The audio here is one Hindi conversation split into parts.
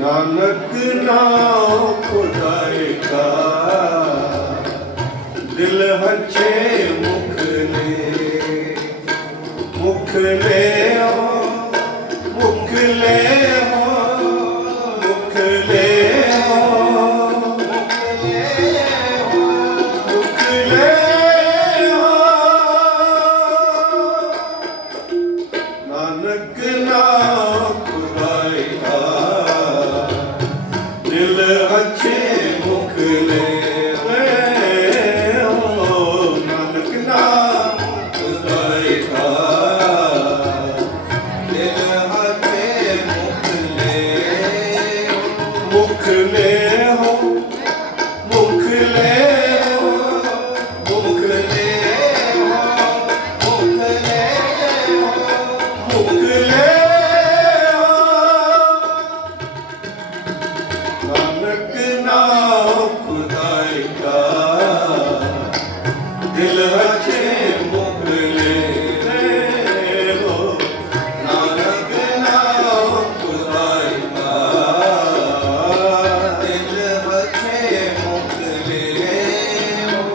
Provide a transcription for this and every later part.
नानक नाम खुदाई का दिल हचे मुख ले हो मुख ले हो मुख ले हो मुख ले हो नानक नाम खुदाई का दिल अच्छे मुख ले हो नानक नाम खुदाई का दिल अच्छे मुख ले हो मुख ले हो मुख ले हो मुख ले हो मुख ले हो नानक नाम खुदाई का दिल अच्छे मुख ले हो नानक नाम खुदाई का दिल अच्छे मुख ले हो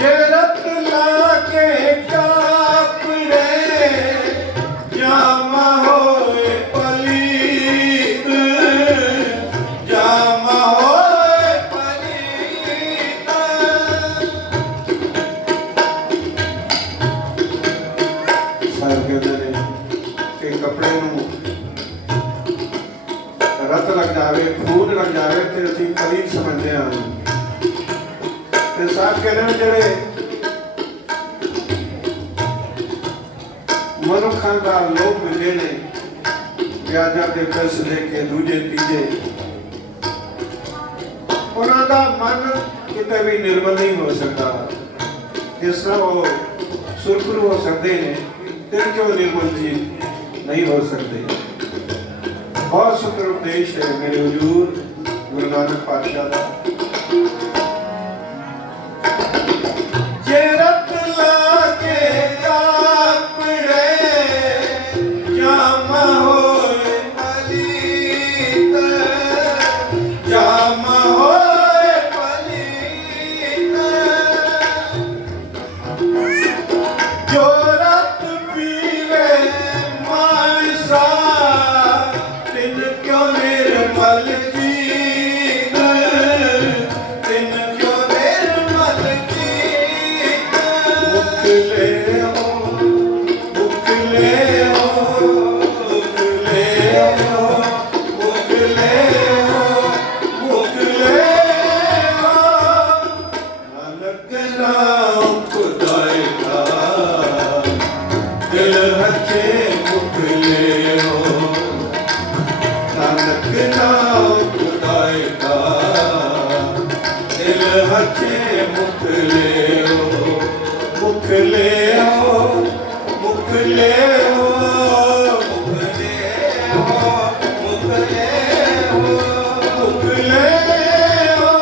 जरत लाके कापड़े जामा होए पलीत जामा होए पलीत साहब कहते ने कि कपड़े ਨੂੰ रत लग जावे खून लग जावे ਤੇ ਅਸੀਂ ਪਲੀਤ ਸਮਝਦੇ ਹਾਂ ਤੇ ਸਾਹ ਕਹਿੰਦੇ ਨੇ ਜਿਹੜੇ ਮਨੁੱਖਾਂ ਦਾ ਲੋਭ ਮਿਲੇ ਨੇ ਵਿਆਜਾਂ ਦੇ ਪੈਸੇ ਲੈ ਕੇ ਦੂਜੇ ਤੀਜੇ ਉਹਨਾਂ ਦਾ ਮਨ ਕਿਤੇ ਵੀ ਨਿਰਮਲ ਨਹੀਂ ਹੋ ਸਕਦਾ ਜਿਸ ਤਰ੍ਹਾਂ ਉਹ ਸੁਰਖਰੂ ਹੋ ਸਕਦੇ ਨੇ ਤੇ ਕਿਉਂ ਨਿਰਮਲ ਜੀ ਨਹੀਂ ਹੋ ਸਕਦੇ ਬਹੁਤ ਸੁੰਦਰ ਉਪਦੇਸ਼ ਹੈ ਮੇਰੇ ਹਜ਼ੂਰ ਗੁਰੂ ਨਾਨਕ ਪਾਤਸ਼ਾਹ ਦਾ जरत लाके कापड़े जामा होए पलीत जामा होए पलीत जो रत पीवे मानसा तिन क्यों निर्मल जीत तिन क्यों निर्मल जीत मुख ले हो मुख ले हो मुख ले हो मुख ले हो मुख ले हो नानक नाम खुदाई का दिल अच्छे मुख ले हो नानक नाम खुदाई का दिल अच्छे मुख ले हो मुख ले हो मुख ले हो मुख ले हो मुख ले हो मुख ले हो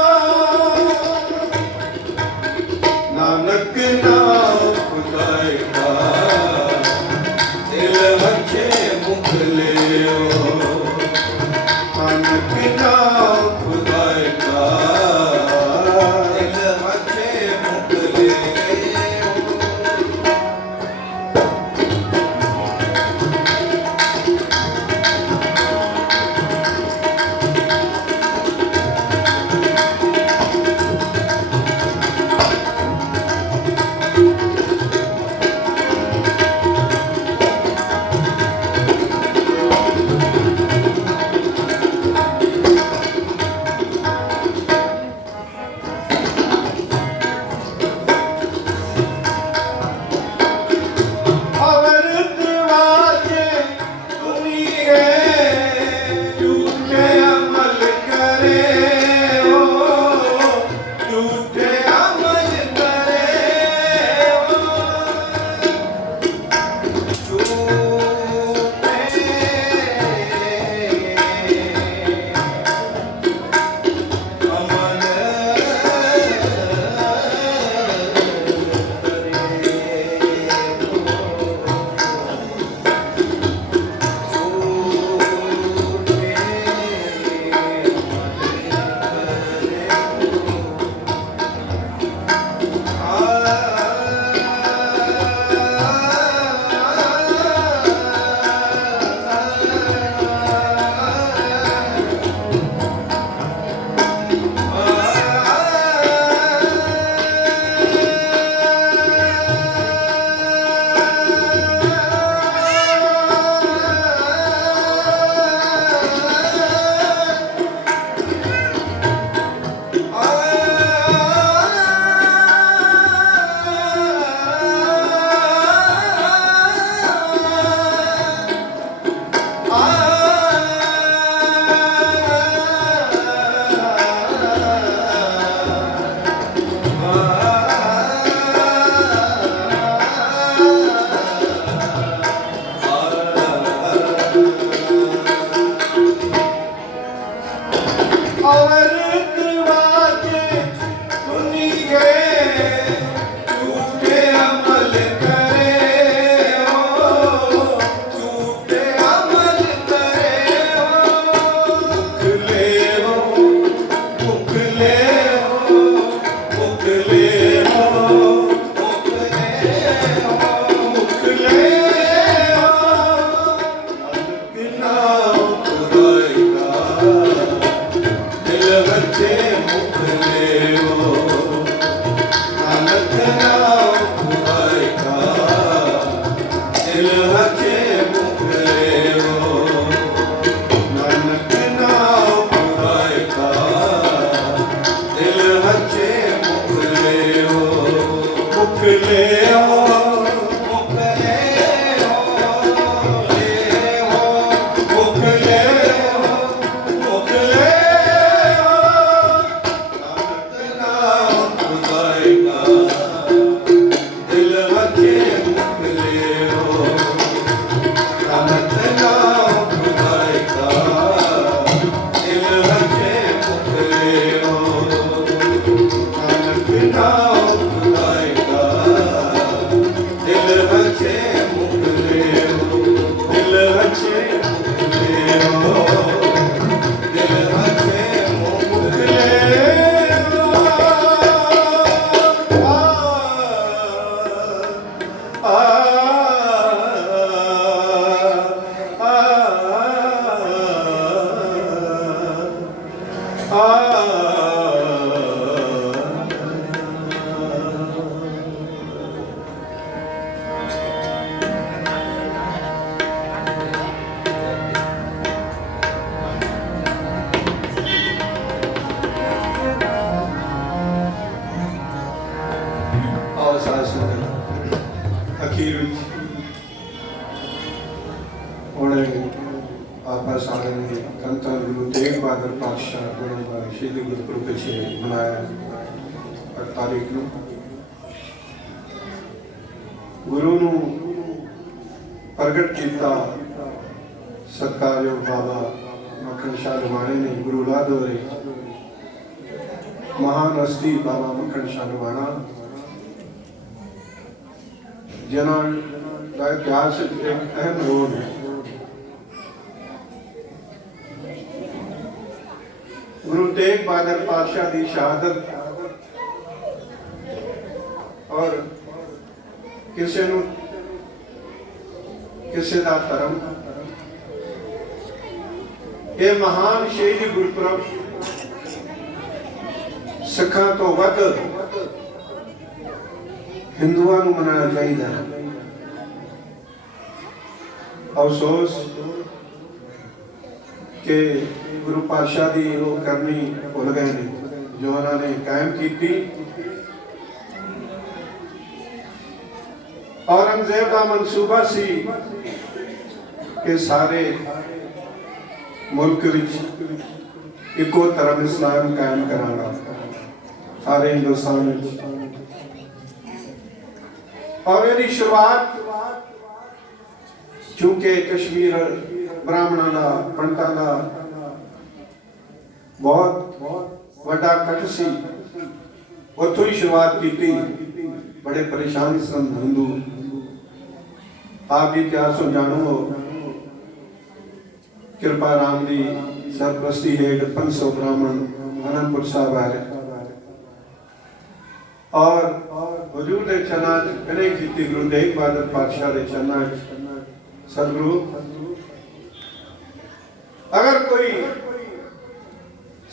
नानक नाम खुदाई का दिल अच्छे मुख ले हो नानक नाम खुदाई का दिल अच्छे मुख ले ਸ਼ਹੀਦੀ ਗੁਰਪੁਰਬ ਪਿੱਛੇ ਮਨਾਇਆ 8 ਤਾਰੀਖ ਨੂੰ। ਗੁਰੂ ਨੂੰ ਪ੍ਰਗਟ ਕੀਤਾ ਸਤਿਕਾਰਯੋਗ ਬਾਬਾ ਮੱਖਣ ਸ਼ਾਹ ਲਵਾਣੇ ਨੇ। ਗੁਰੂ ਲਾਦੋਰੇ ਮਹਾਨ ਹਸਤੀ ਬਾਬਾ ਮੱਖਣ ਸ਼ਾਹ ਲਵਾਣਾ, ਜਿਨ੍ਹਾਂ ਦਾ ਇਤਿਹਾਸ ਇੱਕ ਅਹਿਮ ਰੋਲ ਹੈ। गुरु तेग बहादुर पातशाह की शहादत और किसी का धर्म, ये महान शहीदी गुरपुरब सिखां तो वध हिंदुओं को मनाना चाहिए। अफसोस कि गुरु पातशाह की वो करनी भुल गए ने जो उन्होंने कायम की। औरंगजेब का मनसूबा सी कि सारे मुल्क विच इको धर्म इस्लाम कायम कराना सारे हिंदुस्तान विच। और यदि शुरुआत चूंकि कश्मीर ब्राह्मणों का पंडितों का बहुत बड़ा कट सी, उतों ही शुरुआत की। बड़े परेशान सन हिंदू। आप भी इतिहास जानो हो, कृपा राम की सरपरस्ती हेठ 500 ब्राह्मण आनंदपुर साहब आए और हजूर के चरणों विनय की। गुरु तेग बहादुर पातशाह के चरणों सतगुरु, अगर कोई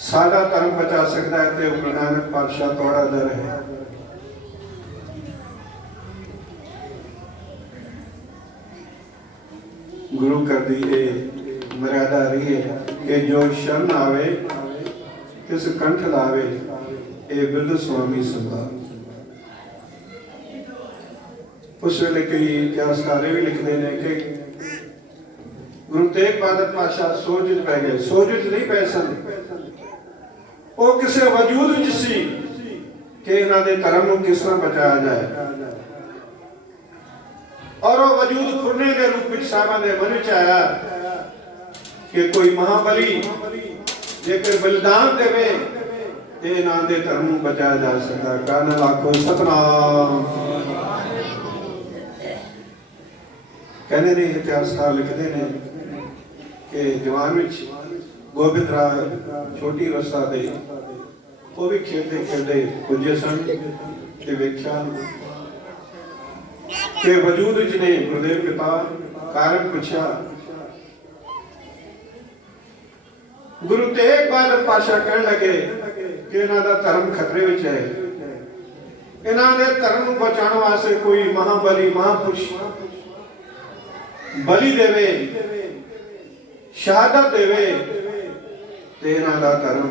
साडा धर्म बचा सकता है तो गुरु नानक पातशाह थोड़ा दर है। गुरु कर दी ये मर्यादा रही है कि जो शरण आवे किस कंठ लावे, ये बिरध स्वामी सुनता। उस वेले कई इतिहासकार भी लिखते हैं कि गुरु तेग बहादुर पातशाह सोच पै गए। सोच नहीं पै सन, वो किसी वजूद सी कि इन्हों के धर्म को किस तरह बचाया जाए। और वो वजूद खुरने के रूप में साहबा के मन च आया कि कोई महाबली जेकर बलिदान देवे तो इन्हों के धर्म को बचाया जा सकता। कान लाखो सतनाम। कहने ने इतिहासकार लिखते हैं कि जवान विच गोबिंद राय छोटी अवस्था दे वो भी खेलते खेलते पुजे सन ते वेख्या कि वजूद च ने गुरुदेव पिता कारण पूछा। गुरु तेग बहादुर पातशाह कहने लगे कि इन्हों का धर्म खतरे में है। इन्हों के धर्म को बचाने वास्ते कोई महाबली महापुरुष बलि देवे, शहादत देवे तो इन्हों का धर्म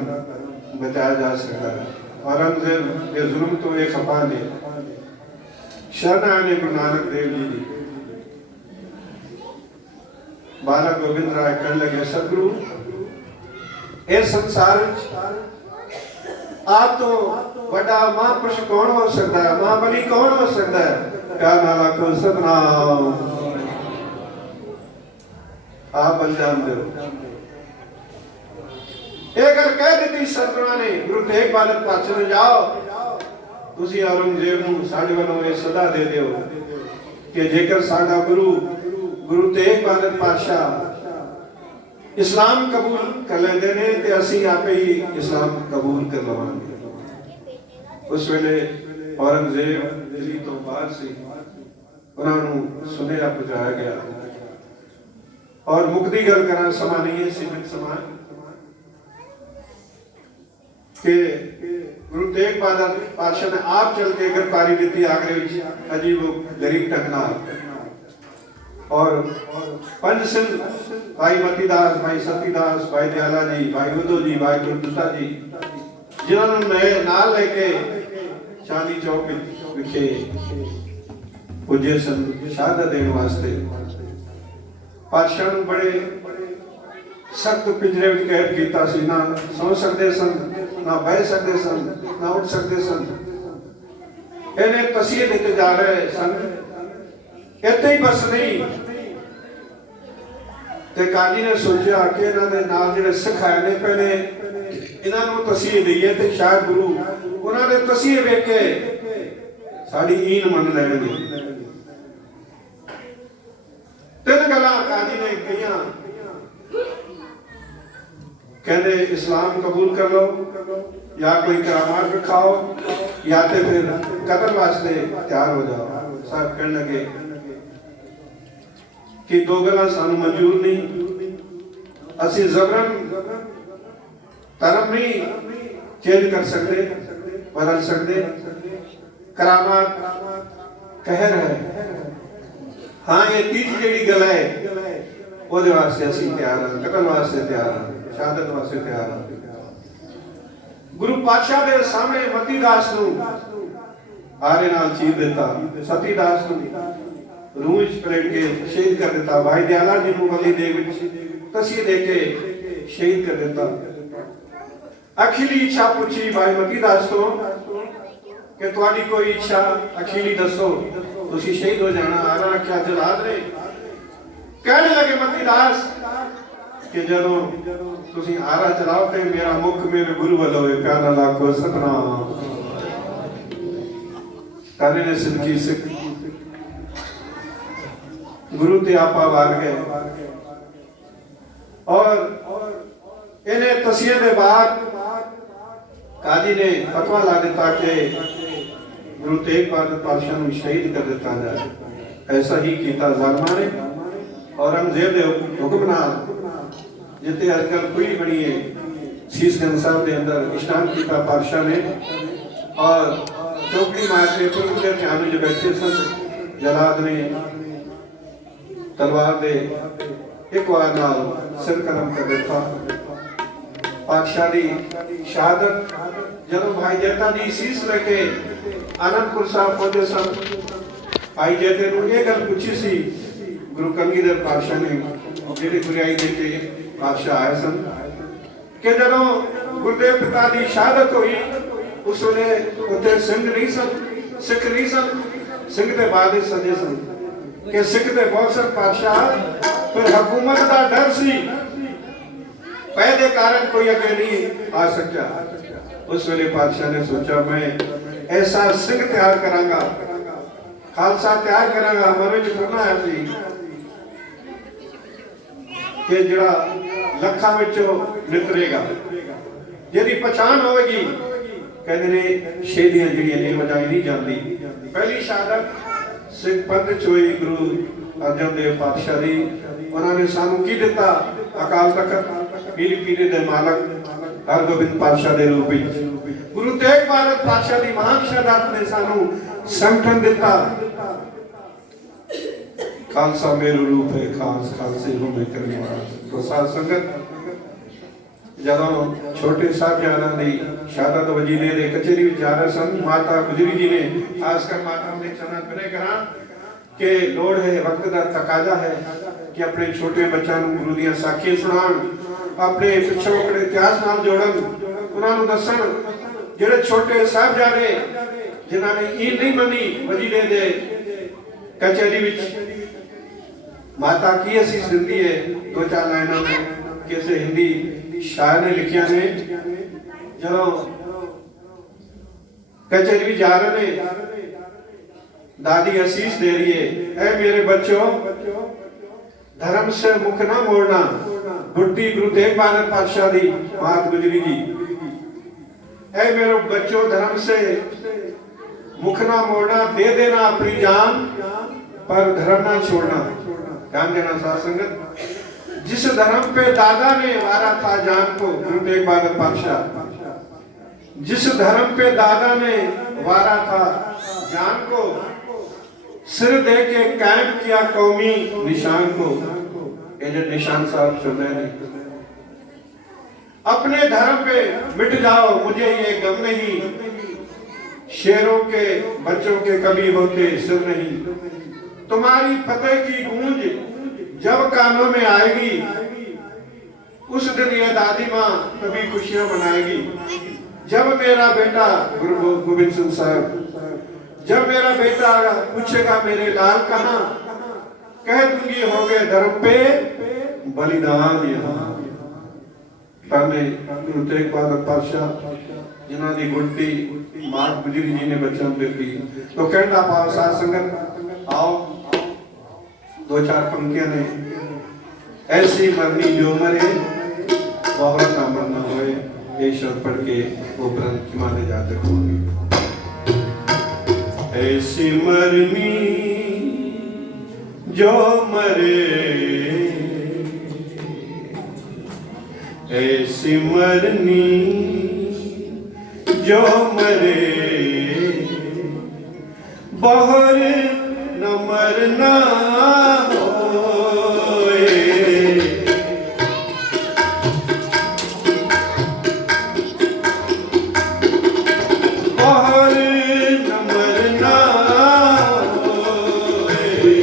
बचाया जा सकता है। औरंगजेब के जुल्म तो ये खपा ने शरण आने गुरु नानक देव जी दी। बाला गोबिंद राय कहने लगे सतगुरु इस संसार आप तो बड़ा महापुरुष कौन हो सकता है, महाबली कौन हो सकता है। क्या नाला को सतनाम आप बन जानते हो। एक गल कह दी सतगुरां ने गुरु तेग बहादुर पातशाह ने जाओ तुसी औरंगजेब नूं साडे वल्लों ये सदा दे दिओ कि जेकर साडा गुरु तेग बहादुर पातशाह इस्लाम कबूल कर लेंदे ने ते असीं आपे ही इस्लाम कबूल कर लवांगे। उस वेले औरंगजेब दिल्ली तो बाहर सी उन्हां नूं सुनेहा पहुंचाया गया और मुकदी गल करा समा नहीं है सीमित समा के गुरु तेग बहादुर पातशाह ने आप चल के गिरफ्तारी दी आगरे विच अजीब गरीब टकना और पंज सिंह भाई मतीदास, भाई सतीदास, भाई दयाला जी, भाई उदो जी, भाई गुरदत्ता जी जिन्होंने नाल लेके चांदी चौक विखे पुजे सन शहादत देने वास्ते। पातशाह नूं बड़े सख्त पिंजरे विच कैद कीता सी, ना सौ सकदे सन, ना बह सकदे सन, ना उठ सकदे सन। इन्हें तसीहे दिते जा रहे सन। इत्थे ही बस नहीं ते काजी ने सोचा कि इन्हां दे नाल जिहड़े सिख आए ने पहले इन्हां नूं तसीहे दईए ते शायद गुरु उन्हां दे तसीहे वेख के साडी ईन मन लैणगे। तीन गल्लां काजी ने कहियां कहते इस्लाम कबूल कर लो या कोई करामात दिखाओ या ते फिर कत्ल वास्ते तैयार हो जाओ। साहब कहने लगे कि दो गल्लां सानू मंजूर नहीं, असी जबरन धर्म नहीं चेंज कर सकते, बदल सकते। करामात कहर है। हाँ ये तीसरी जेड़ी गल है ओदे वास्ते असी तैयार हां, कत्ल वास्ते तैयार हां, शहादत वास्ते तैयार हां। गुरु पातशाह दे सामने मतीदास नूं आरे नाल चीर दिता, सतीदास नूं रूह विच पलट के शहीद कर दिता, भाई दयाला जी नूं वली दे विच तसीहे दे के शहीद कर दिता। अखिली इच्छा पूछी भाई मतीदास तो कि तुहाडी कोई इच्छा अखिली दसो, तुसी शहीद हो जाना। आरा रखिया जलाद ने कहने लगे मतीदास कि जदों तुसी आरा चलाओ ते मेरा मुख मेरे गुरु वाल होवे। प्यारा लाखो सतनाम काने ने सिलकी सिख गुरु ते आपा वार गए और इन्हें तसीहे दे बाद काजी ने फतवा ला दिता कि गुरु तेग बहादुर पातशाह नूं शहीद कर दिता जाए। ऐसा ही कीता जालमां ने। औरंगजेब दे हुक्म नाल जिते अजकल कुई बनी है शीशगंज साहब के अंदर स्नान किया पातशाह ने और चौकड़ी मार के प्रभु के ध्यान में बैठे सन। जलाद ने तलवार दे एक बार नाल सिर कलम कर दिता। पातशाह दी शहादत जदों भाई जेठा जी शीश लेके आनंदपुर साहब पहुंचे सन, भाई जेठे नूं ये गल पूछी सी गुरु कलगीधर पातशाह ने जेहड़े गुरियाई दे के पातशाह आए सन कि जदों गुरुदेव पिता की शहादत हुई उस वेले उत्थे सिंह नहीं सन, सिख नहीं सन, सिंह के बाद सजे सन कि सिख के बहुत सन पातशाह पर हुकूमत का डर सी पहले कारण कोई अगे नहीं आ सका। उस वेले पातशाह ने सोचा मैं ऐसा सिंह तैयार करांगा, खालसा तैयार करांगा। मन में करना है सी कि जड़ा लखा विचों नितरेगा, जिहदी पहचान होगी कहते ने शेदियां जिहड़ियां ने वजाई नहीं जाती। पहली शहादत सिख पंथ च हुई गुरु अर्जन देव पातशाह दी। उन्होंने सानू की दिता अकाल तखत पीली पीली दे मालक हरगोबिंद पातशाह दे रूप विच। गुरु तेग बहादुर पातशाह दी महान शहादत ने सानू संगठन दिता। खालसा मेरू रूप है खास खालसे हो मैं करने वाला। तो साथ संगत ਜਦੋਂ ਛੋਟੇ ਸਾਹਿਬਜ਼ਾਦਿਆਂ ਦੀ ਸ਼ਹਾਦਤ ਵਜੀਦੇ ਦੇ ਕਚਹਿਰੀ ਵਿੱਚ ਜਾ ਰਹੇ ਸਨ, ਮਾਤਾ ਗੁਜਰੀ ਜੀ ਨੇ ਖਾਸ ਕਰ ਮਾਤਾ ਦੇ ਚਰਨਾਂ ਬਨੇ ਕਰਾਂ ਕਿ ਲੋੜ ਹੈ, ਵਕਤ ਦਾ ਤਕਾਜ਼ਾ ਹੈ ਕਿ ਆਪਣੇ ਛੋਟੇ ਬੱਚਿਆਂ ਨੂੰ ਗੁਰੂ ਦੀਆਂ ਸਾਖੀਆਂ ਸੁਣਾਉਣ, ਆਪਣੇ ਪਿਛੋਕੜੇ ਇਤਿਹਾਸ ਨਾਲ ਜੋੜਨ, ਉਹਨਾਂ ਨੂੰ ਦੱਸਣ ਜਿਹੜੇ ਛੋਟੇ ਸਾਹਿਬਜ਼ਾਦੇ ਜਿਨ੍ਹਾਂ ਨੇ ਇਹ ਨਹੀਂ ਮੰਨੀ ਵਜੀਦੇ ਦੇ ਕਚਹਿਰੀ ਵਿੱਚ माता की असीस दिंदी है। दो चार लाइनों में कैसे हिंदी शायर ने लिखिया ने जो कचहरी भी जा रहे ने दादी असीस दे रही है, ऐ मेरे बच्चों धर्म से मुख ना मोड़ना। बुढ़ी गुरु तेग बहादुर पातशाह दी मात गुजरी जी, ऐ मेरे बच्चों धर्म से मुख ना मोड़ना, दे देना अपनी जान पर धर्म ना छोड़ना। ध्यान देना साथ संगत, जिस धर्म पे दादा ने वारा था जान को, गुरु तेग बहादुर पातशाह जिस धर्म पे दादा ने वारा था जान को, सिर दे के कायम किया कौमी निशान को। ये जो निशान साहब सुन रहे नहीं, अपने धर्म पे मिट जाओ मुझे ये गम नहीं, शेरों के बच्चों के कभी होते सिर नहीं। तुम्हारी फतेह की गूंज जब कानों में आएगी, उस दिन ये दादी माँ कभी खुशियां मनाएगी। जब मेरा बेटा गुरु गोविंद सिंह साहब, जब मेरा बेटा पूछेगा मेरे लाल कहाँ, कह दूंगी हो गए धर्म पे बलिदान यहाँ। ताने गुरु तेग बहादुर पातशाह जिन्हों की गुड़ती मात गुजरी जी ने बच्चों को दी। तो कहना पाओ साथ संगत, आओ दो चार पंक्तियां ने, ऐसी मरनी जो मरे बहुत ना मरना होए। ये शब्द पढ़ के वो ग्रंथ माने जाते होंगे। ऐसी मरनी जो मरे, ऐसी मरनी जो मरे, बहर न मरना होए। बहर न मरना होए,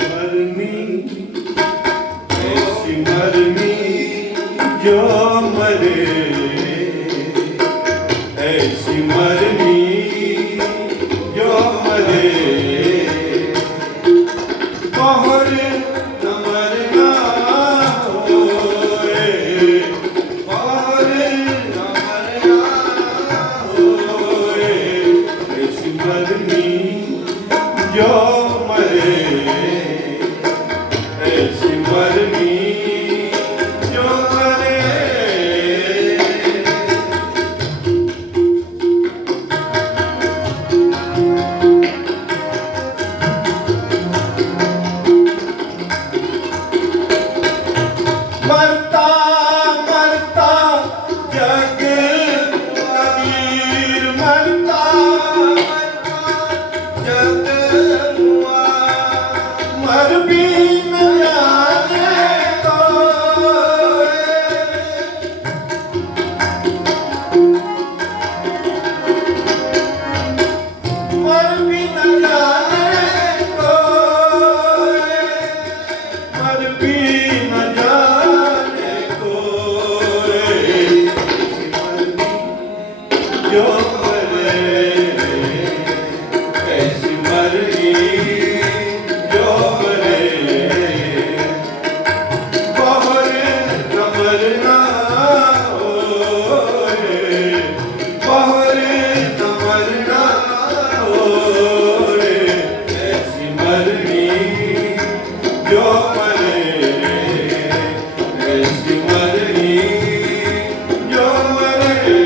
मरनी ऐसी मरनी जो मरे, ऐसी मरनी जो मरे, बहर न मरना होए, बहर न मरना होए, ऐसी मरनी जो मरे, ऐसी मरनी जो मरे। मरता मरता जग कबीर, मरता मरता जग हुआ, मर भी न जाने तो। मर भी न जाने तो, मर भी न जाने जो मरे, ऐसी मरनी जो मरे, बहर न मरना होए, बहर न मरना होए, ऐसी मरनी जो मरे, ऐसी मरनी जो मरे।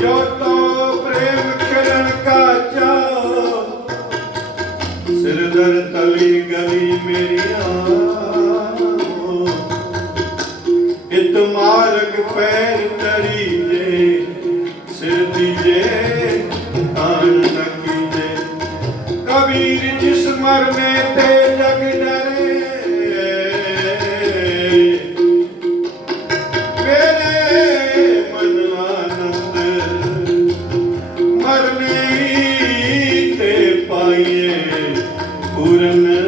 जो तो प्रेम किरण का जाओ सिरदर तली गली मेरी इत मार्ग पैर तरी जे सिर दीजे